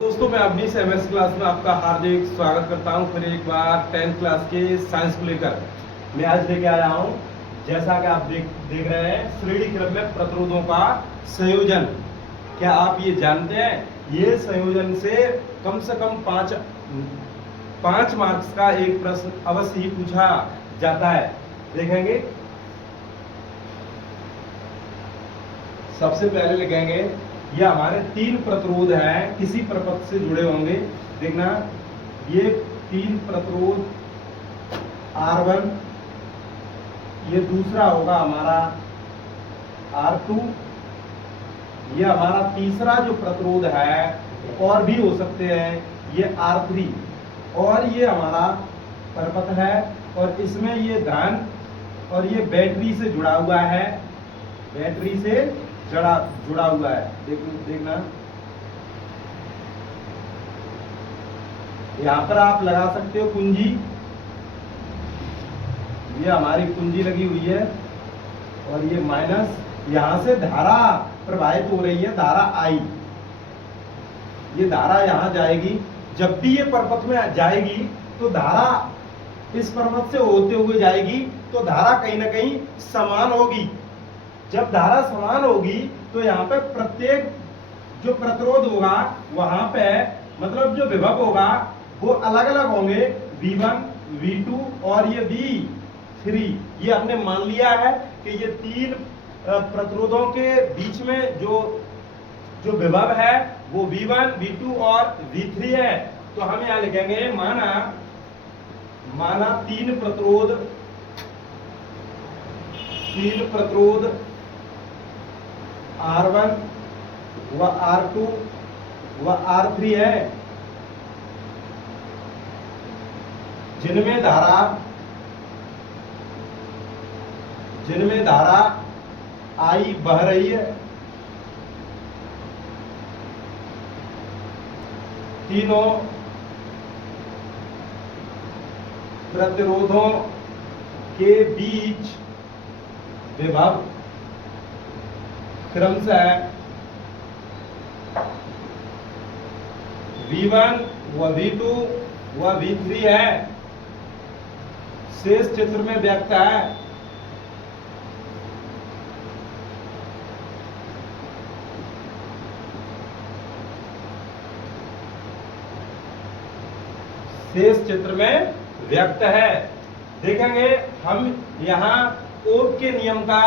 दोस्तों मैं Awanish MS class में आपका हार्दिक स्वागत करता हूं। फिर एक बार 10th क्लास के साइंस को लेकर मैं आज लेके आया हूं। जैसा कि आप देख रहे हैं, श्रेणी क्रम में प्रतिरोधों का संयोजन। क्या आप ये जानते हैं, ये संयोजन से कम पांच मार्क्स का एक प्रश्न अवश्य ही पूछा जाता है। देखेंगे, सबसे पहले लिखेंगे ये हमारे तीन प्रतिरोध हैं, किसी प्रपथ से जुड़े होंगे। देखना, ये तीन प्रतिरोध R1, ये दूसरा होगा हमारा R2, ये हमारा तीसरा जो प्रतिरोध है, और भी हो सकते हैं, ये R3, और ये हमारा प्रपथ है। और इसमें ये धन और ये बैटरी से जुड़ा हुआ है, बैटरी से जुड़ा हुआ है। देखना, यहां पर आप लगा सकते हो कुंजी, ये हमारी कुंजी लगी हुई है, और ये माइनस। यहां से धारा प्रवाहित हो रही है, धारा आई। ये धारा यहां जाएगी, जब भी ये परपथ में जाएगी तो धारा इस परपथ से होते हुए जाएगी, तो धारा कहीं ना कहीं समान होगी। जब धारा समान होगी तो यहाँ पे प्रत्येक जो प्रतिरोध होगा वहां पे, मतलब जो विभव होगा वो अलग अलग होंगे, V1, V2 और ये V3। ये हमने मान लिया है कि ये तीन प्रतिरोधों के बीच में जो विभव है वो V1, V2 और V3 है। तो हम यहाँ लिखेंगे, माना तीन प्रतिरोध R1 व R2 व R3 है, जिनमें धारा I बह रही है। तीनों प्रतिरोधों के बीच विभव क्रमशः V1 व V2 व V3 है। शेष चित्र में व्यक्त है। शेष चित्र में व्यक्त है। देखेंगे, हम यहाँ ओम के नियम का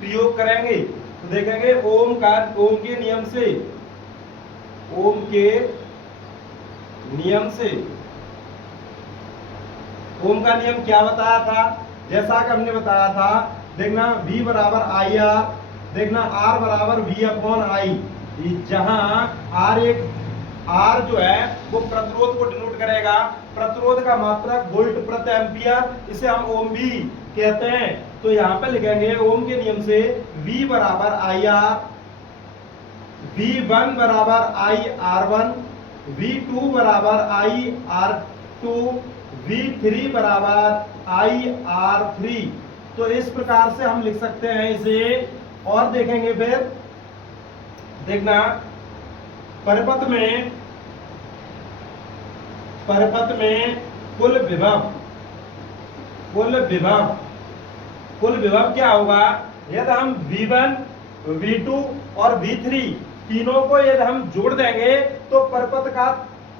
प्रयोग करेंगे। तो देखेंगे, ओम के नियम से ओम का नियम क्या बताया था? जैसा कि हमने बताया था, देखना V बराबर IR, देखना R बराबर V अपॉन I। जहां R जो है वो प्रतिरोध को डिनोट करेगा, प्रतिरोध का मात्रक वोल्ट प्रति एम्पियर, इसे हम ओम भी कहते हैं। तो यहाँ पे लिखेंगे, ओम के नियम से V बराबर IR, V1 बराबर IR1, V2 बराबर IR2, V3 बराबर IR3। तो इस प्रकार से हम लिख सकते हैं इसे। और देखेंगे, फिर देखना, परिपथ में कुल विभव क्या होगा? यदि हम V1, V2 और V3 तीनों को यदि हम जोड़ देंगे तो परिपथ का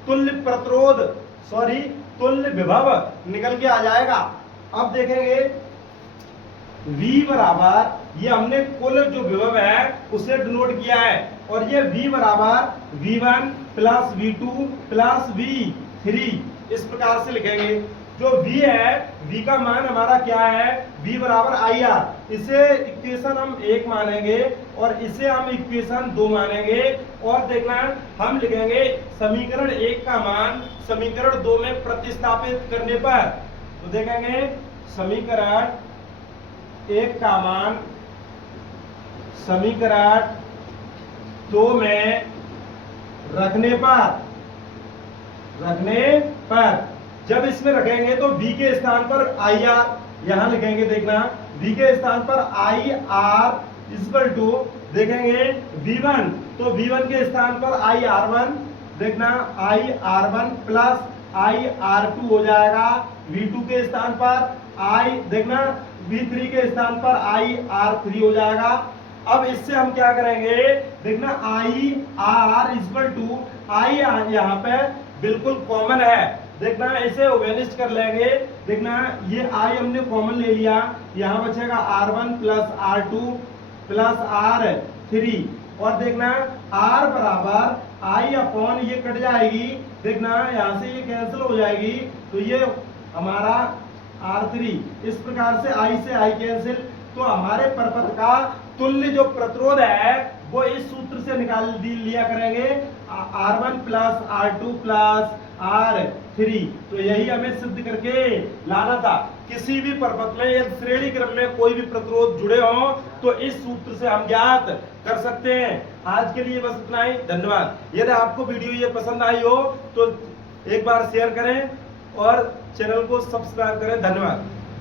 तुल्य विभव निकल के आ जाएगा। अब देखेंगे, V बराबर, ये हमने कुल जो विभव है उसे डिनोट किया है, और ये V बराबर V1 plus V2 plus V3, इस प्रकार से लिखेंगे। जो V है, V का मान हमारा क्या है? V बराबर IR। इसे इक्वेशन हम 1 मानेंगे और इसे हम इक्वेशन 2 मानेंगे। और देखना, हम लिखेंगे समीकरण 1 का मान समीकरण 2 में प्रतिस्थापित करने पर। तो देखेंगे, समीकरण 1 का मान समीकरण 2 में रखने पर जब इसमें रखेंगे तो V के स्थान पर IR यहां लिखेंगे। देखना, V के स्थान पर IR इक्वल टू, देखेंगे V1, तो V1 के स्थान पर IR1 देखना I_R1 प्लस I_R2 हो जाएगा V2 के स्थान पर, देखना V3 के स्थान पर I_R3 हो जाएगा। अब इससे हम क्या करेंगे, देखना I_R इक्वल टू I यहाँ पे बिल्कुल कॉमन है, देखना इसे वेनिस्ट कर लेंगे। देखना ये I हमने कॉमन ले लिया, यहाँ बचेगा R1 plus R2 plus R3, और देखना R बराबर I अपॉन ये कट जाएगी, देखना यहां से ये कैंसिल हो जाएगी, तो ये हमारा R3, इस प्रकार से I से I कैंसिल, तो हमारे परपथ का तुल्य जो प्रतिरोध है वो इस सूत्र से निकाल लिया करेंगे, R1 plus R2 plus R3। तो यही हमें सिद्ध करके लाना था। किसी भी परपथ में यदि श्रेणी क्रम में कोई भी प्रतिरोध जुड़े हों तो इस सूत्र से हम ज्ञात कर सकते हैं। आज के लिए बस इतना ही, धन्यवाद। यदि आपको वीडियो ये पसंद आई हो तो एक बार शेयर करें और चैनल को सब्सक्राइब करें। धन्यवाद।